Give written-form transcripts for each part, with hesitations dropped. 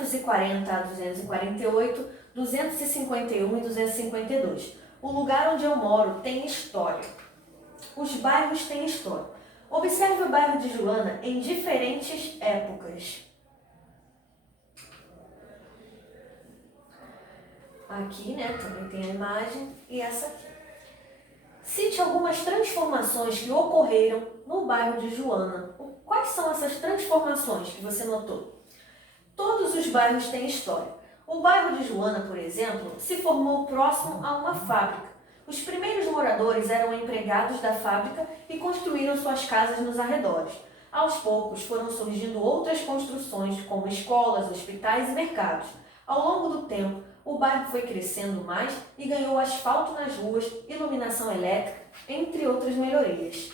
240 a 248, 251 e 252. O lugar onde eu moro tem história. Os bairros têm história. Observe o bairro de Joana em diferentes épocas. Aqui, né, também tem a imagem e essa aqui. Cite algumas transformações que ocorreram no bairro de Joana. Quais são essas transformações que você notou? Todos os bairros têm história. O bairro de Joana, por exemplo, se formou próximo a uma fábrica. Os primeiros moradores eram empregados da fábrica e construíram suas casas nos arredores. Aos poucos foram surgindo outras construções, como escolas, hospitais e mercados. Ao longo do tempo, o bairro foi crescendo mais e ganhou asfalto nas ruas, iluminação elétrica, entre outras melhorias.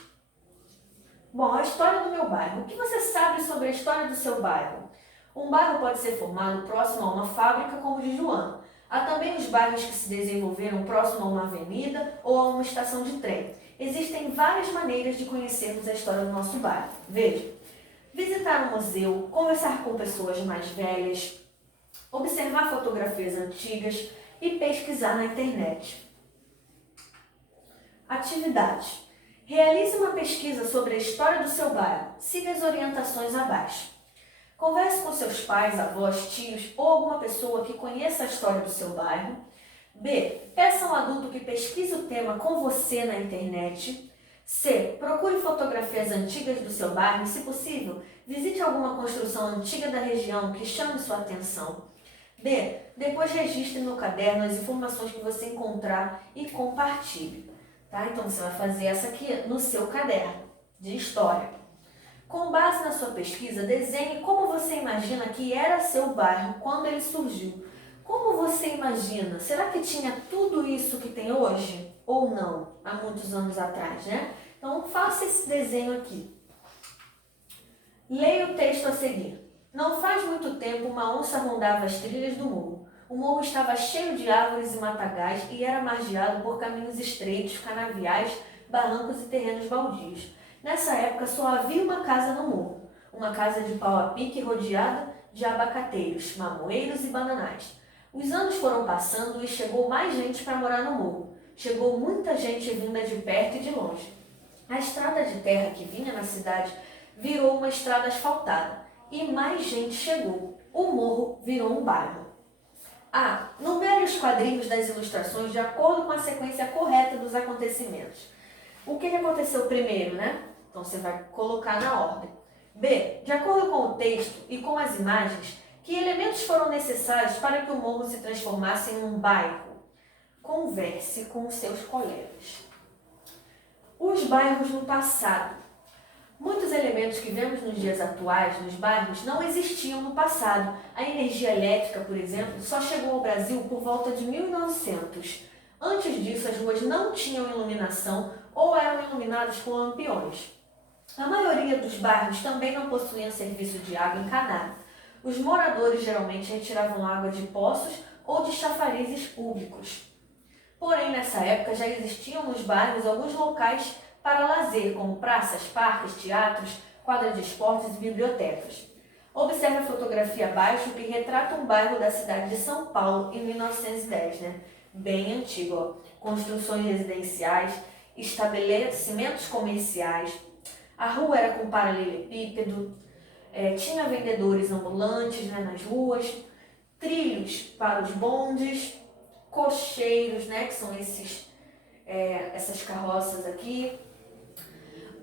Bom, a história do meu bairro. O que você sabe sobre a história do seu bairro? Um bairro pode ser formado próximo a uma fábrica como o de Joana. Há também os bairros que se desenvolveram próximo a uma avenida ou a uma estação de trem. Existem várias maneiras de conhecermos a história do nosso bairro. Veja, visitar um museu, conversar com pessoas mais velhas, observar fotografias antigas e pesquisar na internet. Atividade. Realize uma pesquisa sobre a história do seu bairro. Siga as orientações abaixo. Converse com seus pais, avós, tios ou alguma pessoa que conheça a história do seu bairro. B. Peça a um adulto que pesquise o tema com você na internet. C. Procure fotografias antigas do seu bairro e, se possível, visite alguma construção antiga da região que chame sua atenção. D. Depois registre no caderno as informações que você encontrar e compartilhe. Tá? Então você vai fazer essa aqui no seu caderno de história. Com base na sua pesquisa, desenhe como você imagina que era seu bairro quando ele surgiu. Como você imagina? Será que tinha tudo isso que tem hoje? Ou não? Há muitos anos atrás, né? Então faça esse desenho aqui. Leia o texto a seguir. Não faz muito tempo, uma onça rondava as trilhas do morro. O morro estava cheio de árvores e matagais e era margeado por caminhos estreitos, canaviais, barrancos e terrenos baldios. Nessa época só havia uma casa no morro, uma casa de pau a pique rodeada de abacateiros, mamoeiros e bananais. Os anos foram passando e chegou mais gente para morar no morro. Chegou muita gente vinda de perto e de longe. A estrada de terra que vinha na cidade virou uma estrada asfaltada e mais gente chegou. O morro virou um bairro. A. Numere os quadrinhos das ilustrações de acordo com a sequência correta dos acontecimentos. O que aconteceu primeiro, né? Então você vai colocar na ordem. B. De acordo com o texto e com as imagens, que elementos foram necessários para que o morro se transformasse em um bairro? Converse com os seus colegas. Os bairros no passado. Muitos elementos que vemos nos dias atuais nos bairros não existiam no passado. A energia elétrica, por exemplo, só chegou ao Brasil por volta de 1900. Antes disso, as ruas não tinham iluminação ou eram iluminadas com lampiões. A maioria dos bairros também não possuíam serviço de água encanada. Os moradores geralmente retiravam água de poços ou de chafarizes públicos. Porém, nessa época já existiam nos bairros alguns locais para lazer, como praças, parques, teatros, quadras de esportes e bibliotecas. Observe a fotografia abaixo que retrata um bairro da cidade de São Paulo em 1910, né? Bem antigo, ó. Construções residenciais, estabelecimentos comerciais. A rua era com paralelepípedo, tinha vendedores ambulantes, né, nas ruas, trilhos para os bondes, cocheiros, né, que são essas carroças aqui.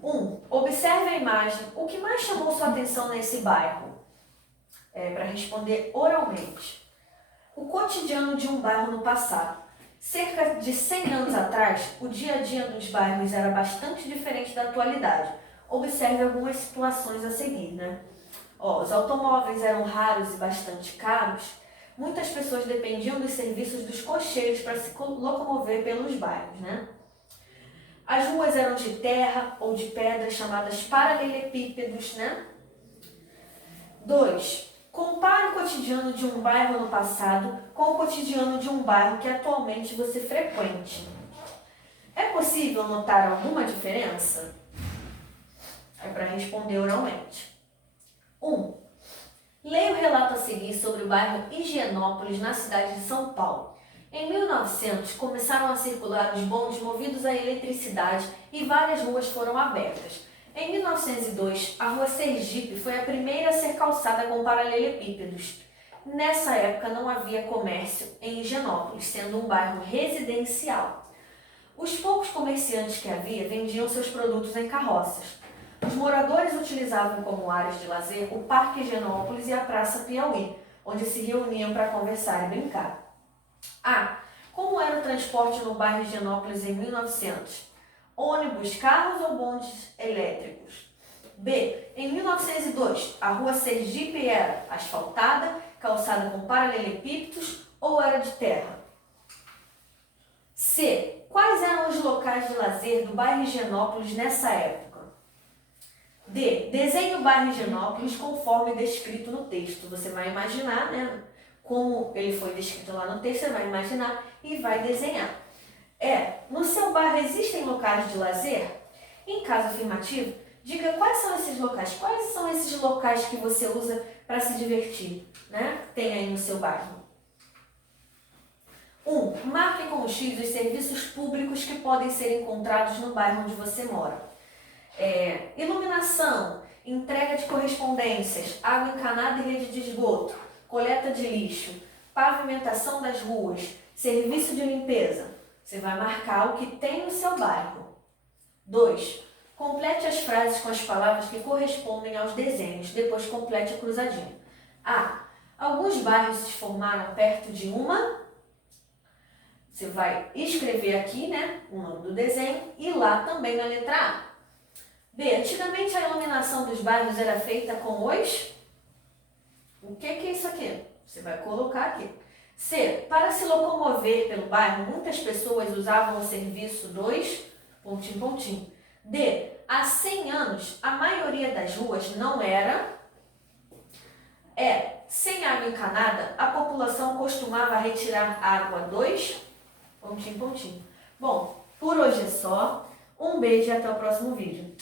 1. Observe a imagem. O que mais chamou sua atenção nesse bairro? Para responder oralmente. O cotidiano de um bairro no passado. Cerca de 100 anos atrás, o dia a dia dos bairros era bastante diferente da atualidade. Observe algumas situações a seguir, né? Os automóveis eram raros e bastante caros. Muitas pessoas dependiam dos serviços dos cocheiros para se locomover pelos bairros, né? As ruas eram de terra ou de pedra, chamadas paralelepípedos, né? 2. Compare o cotidiano de um bairro no passado com o cotidiano de um bairro que atualmente você frequente. É possível notar alguma diferença? É para responder oralmente. 1. Leia o relato a seguir sobre o bairro Higienópolis, na cidade de São Paulo. Em 1900, começaram a circular os bondes movidos a eletricidade e várias ruas foram abertas. Em 1902, a Rua Sergipe foi a primeira a ser calçada com paralelepípedos. Nessa época não havia comércio em Higienópolis, sendo um bairro residencial. Os poucos comerciantes que havia vendiam seus produtos em carroças. Os moradores utilizavam como áreas de lazer o Parque Higienópolis e a Praça Piauí, onde se reuniam para conversar e brincar. Como era o transporte no bairro Higienópolis em 1900? Ônibus, carros ou bondes elétricos? B. Em 1902, a Rua Sergipe era asfaltada, calçada com paralelepípedos ou era de terra? C. Quais eram os locais de lazer do bairro Higienópolis nessa época? D. Desenhe o bairro Higienópolis conforme descrito no texto. Você vai imaginar, né, como ele foi descrito lá no texto, você vai imaginar e vai desenhar. No seu bairro existem locais de lazer? Em caso afirmativo, diga quais são esses locais. Quais são esses locais que você usa para se divertir, né? Tem aí no seu bairro. 1. Marque com X os serviços públicos que podem ser encontrados no bairro onde você mora. Iluminação, entrega de correspondências, água encanada e rede de esgoto, coleta de lixo, pavimentação das ruas, serviço de limpeza. Você vai marcar o que tem no seu bairro. 2. Complete as frases com as palavras que correspondem aos desenhos, depois complete a cruzadinha. Alguns bairros se formaram perto de uma... Você vai escrever aqui, né, o nome do desenho e lá também na letra A. B. Antigamente a iluminação dos bairros era feita com os... O que é isso aqui? Você vai colocar aqui. C. Para se locomover pelo bairro, muitas pessoas usavam o serviço dos... D. Há 100 anos, a maioria das ruas não era... Sem água encanada, a população costumava retirar água dos... Bom, por hoje é só. Um beijo e até o próximo vídeo.